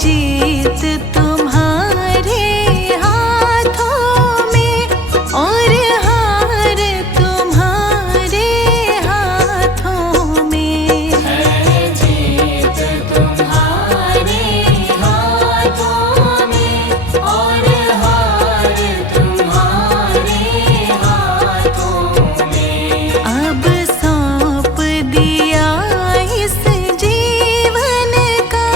जीत तुम्हारे हाथों में और हार तुम्हारे हाथों में। है जीत तुम्हारे हाथों में और हार तुम्हारे हाथों में। अब सौंप दिया इस जीवन का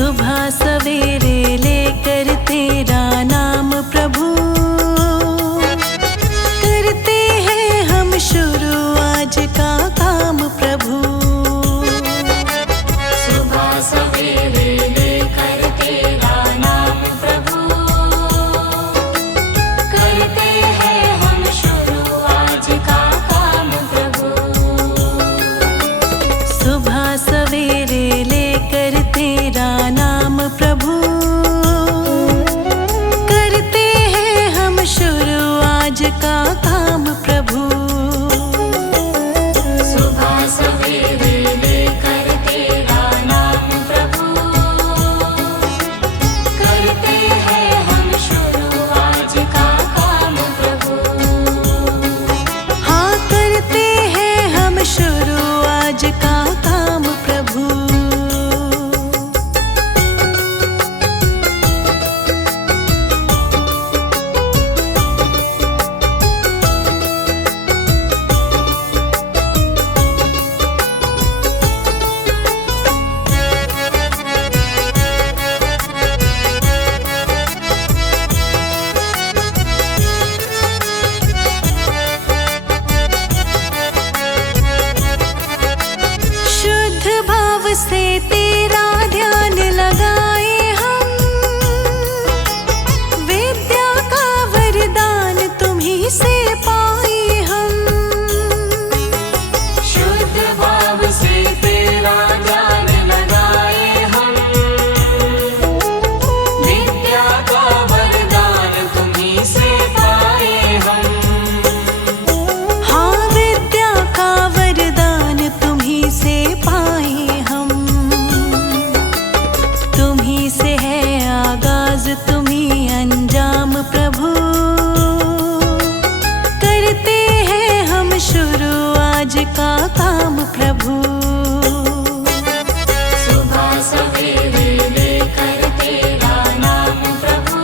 सुबह सवेरे लेकर तेरा नाम प्रभु, करते हैं हम शुरू आज का काम प्रभु। सुबह सवेरे लेकर तेरा नाम प्रभु, करते हैं हम शुरू आज का काम प्रभु। सुबह सवेरे लेकर तेरा नाम प्रभु, करते हैं हम शुरू आज का काम प्रभु। सुबह सवेरे लेकर तेरा नाम प्रभु, करते हैं हम शुरू आज का काम प्रभु। हाँ, करते हैं हम शुरू आज का काम प्रभु। शुद्ध भाव से तेरा ध्यान लगाए हम, विद्या का वरदान तुम्हीं से पाए हम। शुद्ध भाव से तेरा ध्यान लगाए हम, विद्या का वरदान तुम्हीं से पाए हम। हाँ, विद्या का वरदान तुम्हीं से पाए हम। तुम्हीं से है आगाज तुम्हीं अंजाम प्रभु, करते हैं हम शुरू आज का काम प्रभु। सुबह सवेरे लेकर तेरा नाम प्रभु,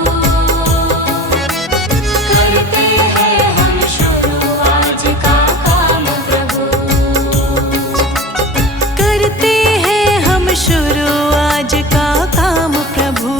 करते हैं हम शुरू आज का काम प्रभु। करते हैं हम शुरू आज का काम प्रभु।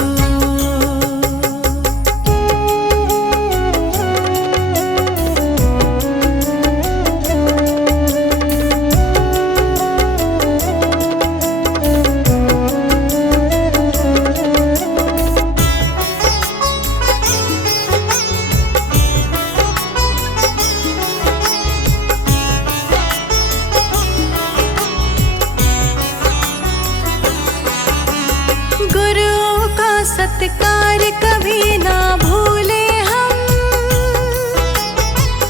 गुरुओं का सत्कार कभी ना भूले हम,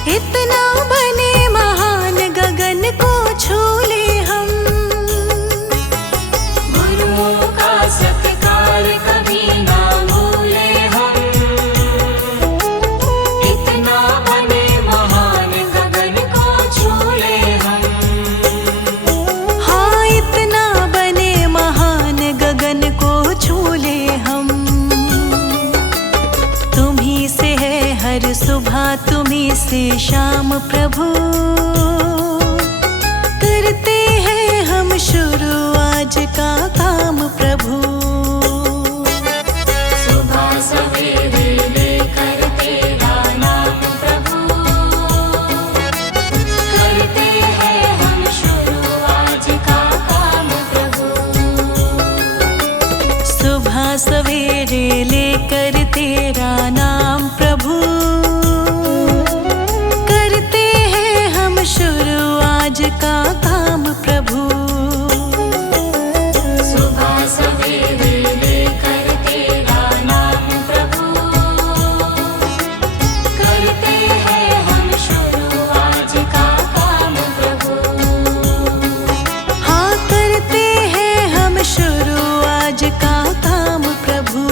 इतना बने महान गगन को छू ले हम। गुरुओं का सत्कार कभी ना भूले हम, इतना बने महान गगन को छू ले हम। हाँ, इतना बने महान गगन को छू ले हम। तुम्हीं से है हर सुबह तुम्हीं से शाम प्रभु, करते हैं हम शुरू आज का काम प्रभु। सुबह सवेरे लेकर तेरा नाम प्रभु, करते हैं हम शुरू आज का काम प्रभु। सुबह सवेरे लेकर तेरा नाम प्रभु, करते हैं हम शुरू आज का काम प्रभु। सुबह सवेरे लेकर तेरा नाम प्रभु, करते हैं हम शुरू आज का काम प्रभु। हाँ, करते हैं हम शुरू आज का काम प्रभु।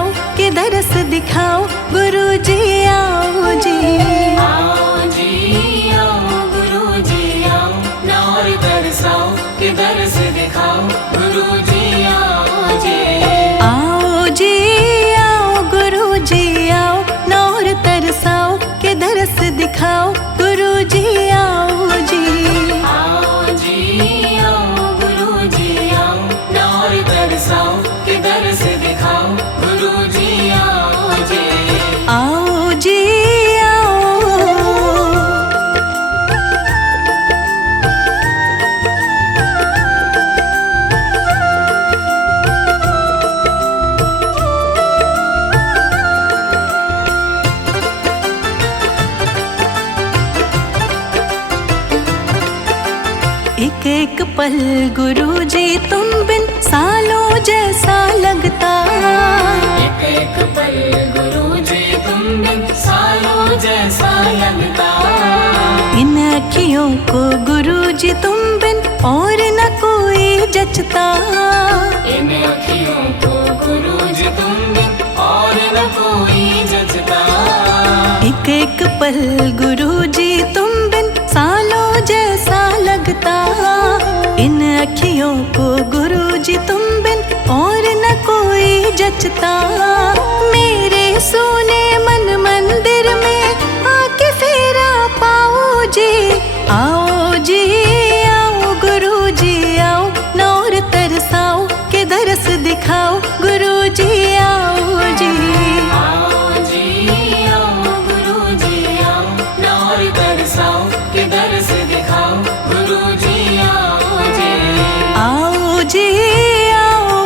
तरसाओ के दरस दिखाओ गुरु जी आओ जी। आओ जी आओ गुरु जी आओ, नौर तरसाओ के दरस दिखाओ गुरु जी आओ जी। आओ जी आओ गुरु जी आओ, नौर तरसाओ के दरस दिखाओ गुरु जी आओ जी। आओ जी आओ गुरु जी आओ, नौर तरसाओ के दरस दिखाओ गुरु जी आओ जी। आओ जी आओ। एक एक पल गुरु जी तुम बिन सालों जैसा लगता। एक एक पल गुरु जी तुम बिन सालों जैसा लगता। इन अखियों को गुरु जी तुम बिन और न कोई जचता। इन अखियों को गुरु जी तुम बिन और न कोई जचता। एक एक पल गुरु जी तुम बिन सालों जैसा लगता। इन अखियों को गुरु जी तुम बिन और न कोई जचता। मेरे सोने मन मंदिर में आके फेरा पाओ जी। आओ जी आओ गुरु जी आओ, नौर तरसाओ के दरस दिखाओ गुरु जी आओ जी। आओ जी आओ गुरु जी आओ, नौर तरसाओ के दरस दिखाओ गुरु जी आओ जी। आओ जी आओ।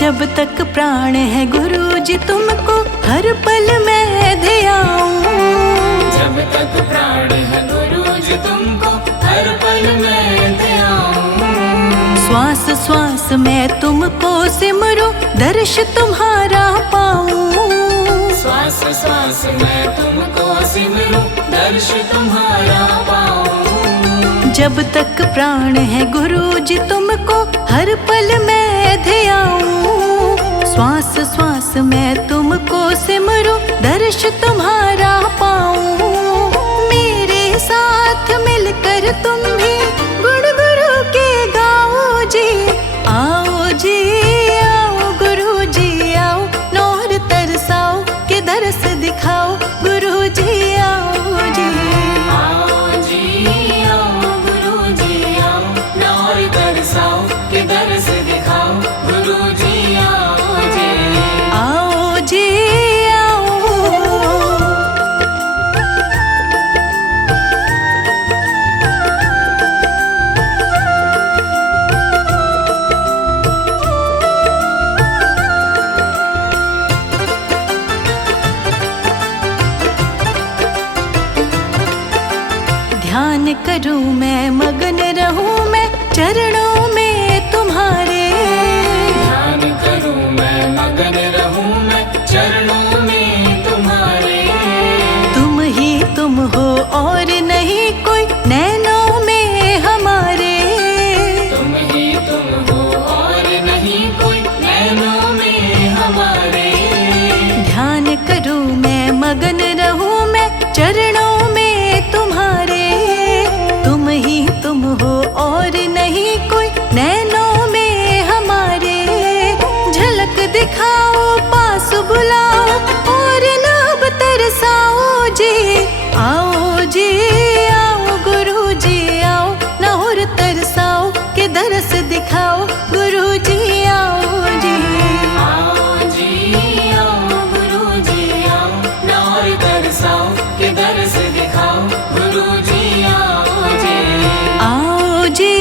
जब तक प्राण है गुरु जी तुमको हर पल मैं ध्याऊं। जब तक प्राण है गुरु जी तुमको हर पल मैं ध्याऊं। श्वास श्वास में तुमको सिमरूं, दर्श तुम्हारा पाऊं। श्वास श्वास में तुमको सिमरूं, दर्श तुम्हारा पाऊं। जब तक प्राण है गुरु जी तुमको हर पल मैं ध्याऊं। श्वास श्वास में तुमको सिमरूं, दर्श तुम्हारा पाऊं। मेरे साथ मिलकर तुम भी गुण गुरु के गाओ जी। आओ जी आओ गुरु जी आओ, नौर तरसाओ के दरस दिखाओ गुरु जी आओ जी। आओ जी आओ गुरु जी आओ, नौर तरसाओ के दरस दिखाओ गुरु जी आओ जी। आओ जी आओ। ध्यान करूं मैं मगन रहूं मैं चरणों में तुम्हारे। ध्यान करूं मैं मगन रहूं मैं चरणों में तुम्हारे। तुम ही तुम हो और नहीं कोई नैनों में हमारे। तुम ही तुम हो और नहीं कोई नैनों में हमारे। ध्यान करूं मैं मगन रहूं मैं चरणों में तुम्हारे। तुम ही तुम हो और नहीं कोई नैनों में हमारे। झलक दिखाओ पास बुलाओ और नाम तरसाओ जी। आओ जी आओ गुरु जी आओ, नौर तरसाओ के दरस दिखाओ गुरु जी आओ जी। आओ जी आओ गुरु जी आओ, नौर तरसाओ के दरस दिखाओ गुरु जी आओ जी। आओ जी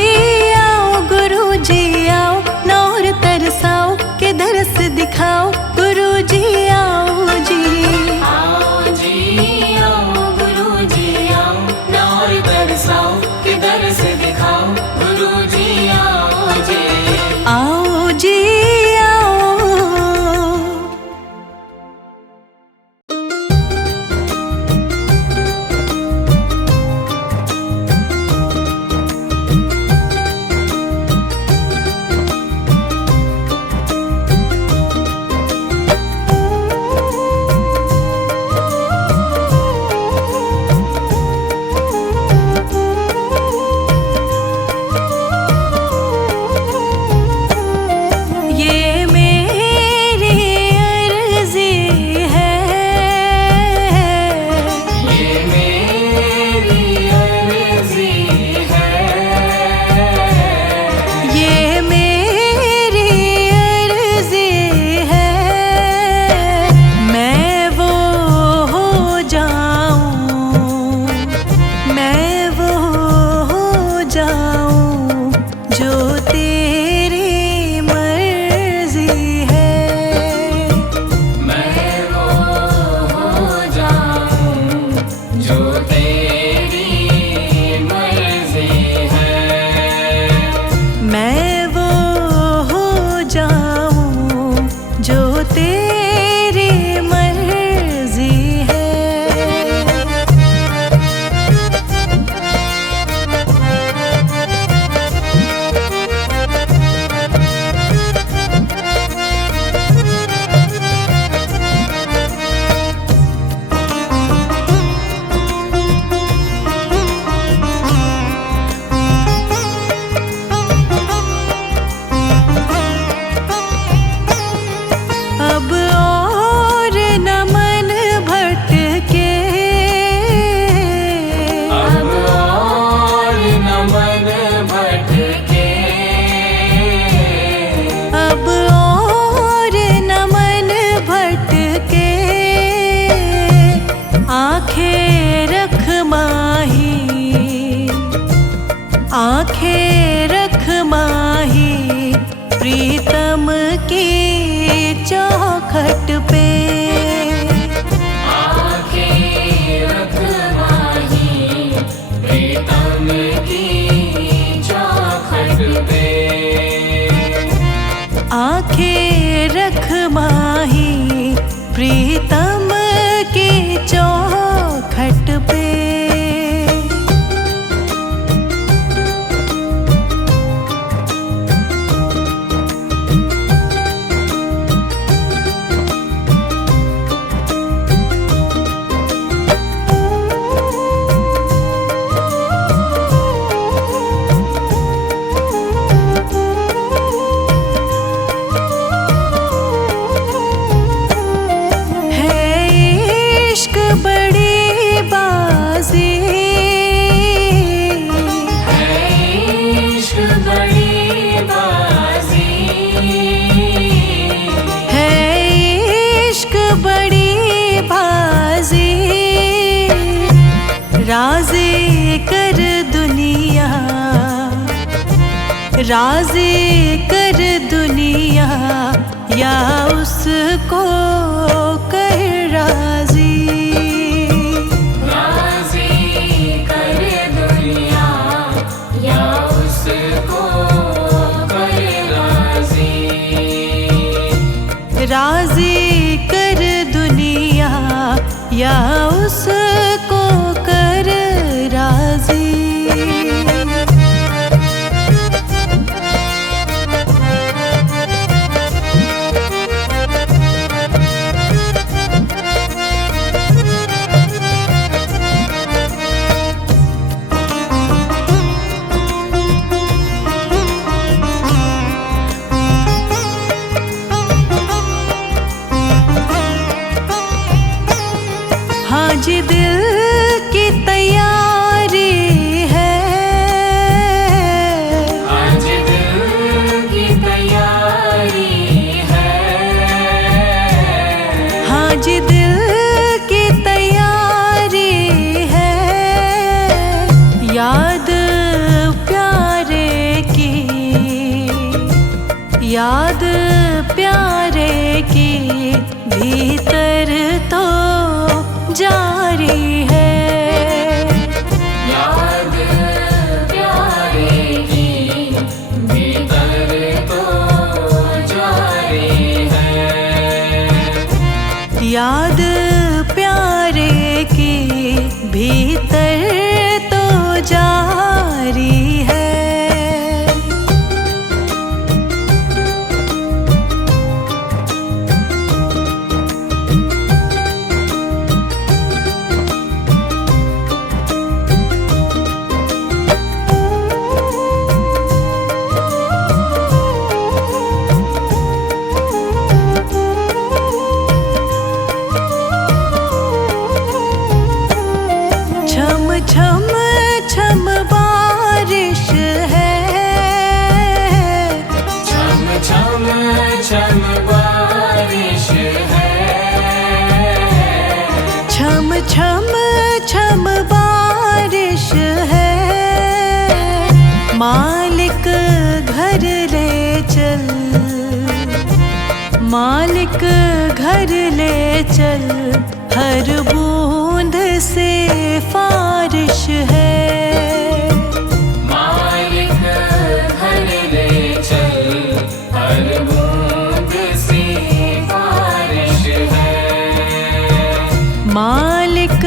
आओ गुरु जी आओ, नौर तरसाओ के दरस दिखाओ गुरु जी आओ जी। आओ जी आओ गुरु जी आओ, नौर तरसाओ के दरस दिखाओ गुरु जी आओ जी। आओ प्रीतम की चौखट पे। आंखें रख माही प्रीतम की चौखट पे। आंखें रख माही प्रीतम की चौखट पे। राज़ी कर दुनिया, राज़ी कर दुनिया, या उसको कर राज़ी। राज़ी कर दुनिया, या उसको कर राज़ी। राज़ी कर दुनिया, या उसको कर राज़ी। हाँ जी दिल की तैयारी है। आज दिल की तैयारी है। हाँ जी दिल की तैयारी है। याद प्यारे की, याद प्यारे की भीतर तो जारी है। याद प्यारे की भीतर तो जारी है। याद प्यारे की भीतर तो जारी है। छम छम बारिश है। छम छम छम बारिश है। छम छम छम बारिश है। मालिक घर ले चल, मालिक घर ले चल, हर बूंद से फारिश है। मालिक घर ले चल, हर बूंद से बारिश है। मालिक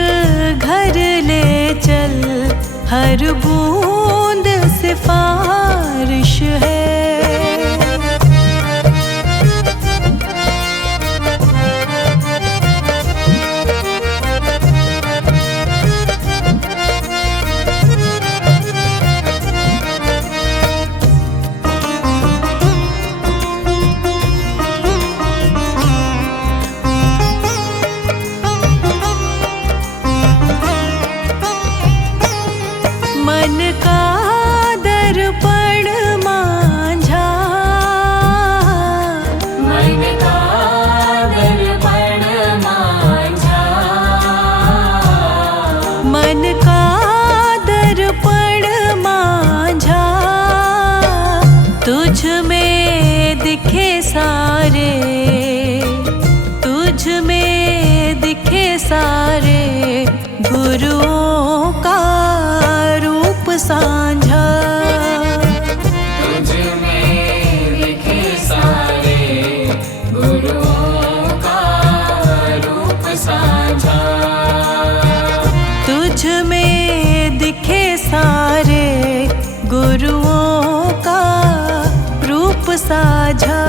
घर ले चल, हर बूंद से फारिश है। मन सारे गुरुओं का रूप साझा। तुझ में दिखे सारे गुरुओं का रूप साझा। तुझ में दिखे सारे गुरुओं का रूप साझा।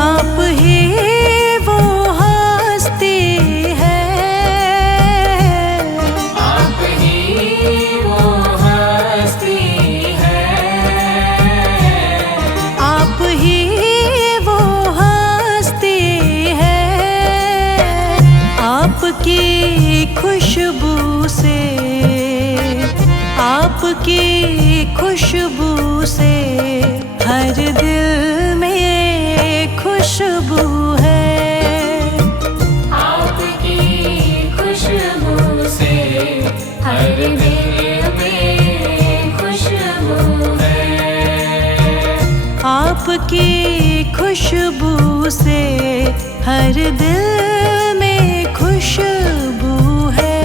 आप ही वो हस्ती है, आप ही वो हस्ती है। आप ही वो हस्ती है। आपकी खुशबू से, आपकी खुशबू से हर दिल में खुशबू है। आपकी खुशबू से हर दिल में खुशबू है। आपकी खुशबू से हर दिल में खुशबू है।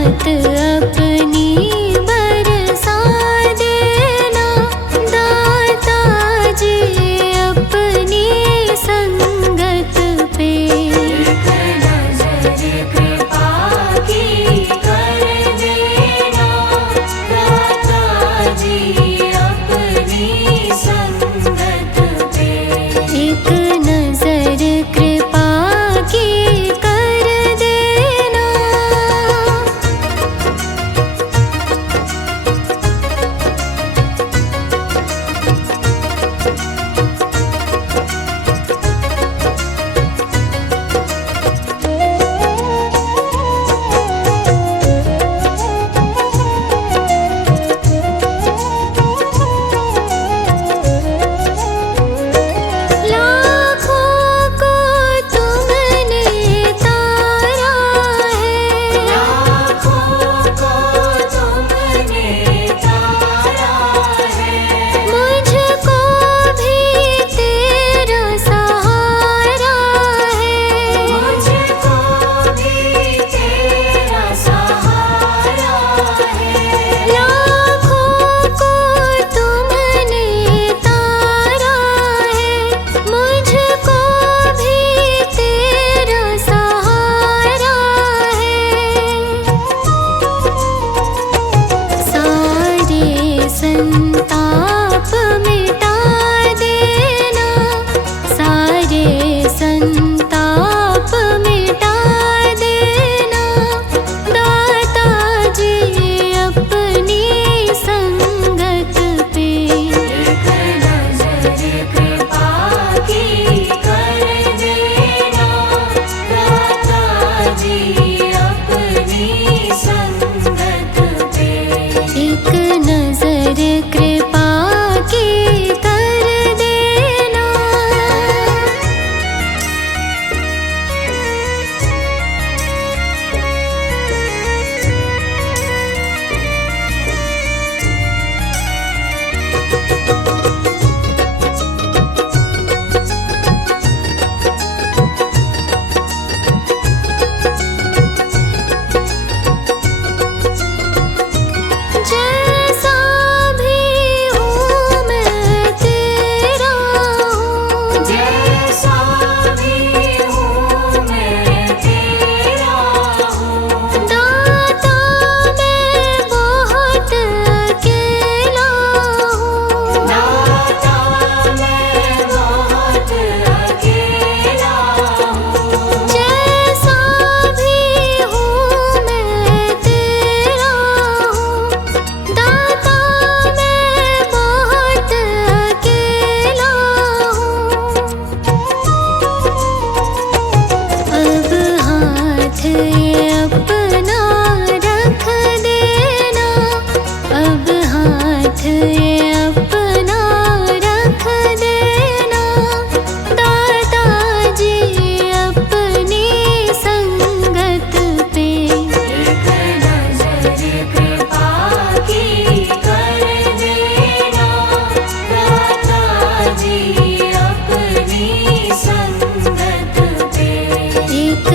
रहमत अपनी बरसा देना दाता जी अपनी संगत पे। एक नजर कृपा की कर देना दाता जी अपनी संगत पे। एक नजर कृपा की कर देना। लाखों को तुमने तारा है लाखों को तुमने तारा है मुझको भी तेरा सहारा है। मुझको भी तेरा सहारा है। लाखों को तुमने तारा है मुझको भी तेरा सहारा है। सारे संताप मिटा देना सारे संताप मिटा देना दाता जी अपनी संगत पे। एक नजर कृपा की कर देना दाता जी अपनी संगत पे। एक नजर कृपा की कर देना। जैसा भी हूँ मैं तेरा हूँ जैसा भी हूँ मैं तेरा हूँ दाता मैं बहुत अकेला हूँ दाता मैं बहुत अकेला हूँ। जैसा भी हूँ मैं तेरा हूँ दाता मैं बहुत अकेला हूँ। अब हाथ ये अपना रख देना अब हाथ ये अपना रख देना दाता जी अपनी संगत पे। एक नजर कृपा की कर देना दाता जी अपनी संगत पे। एक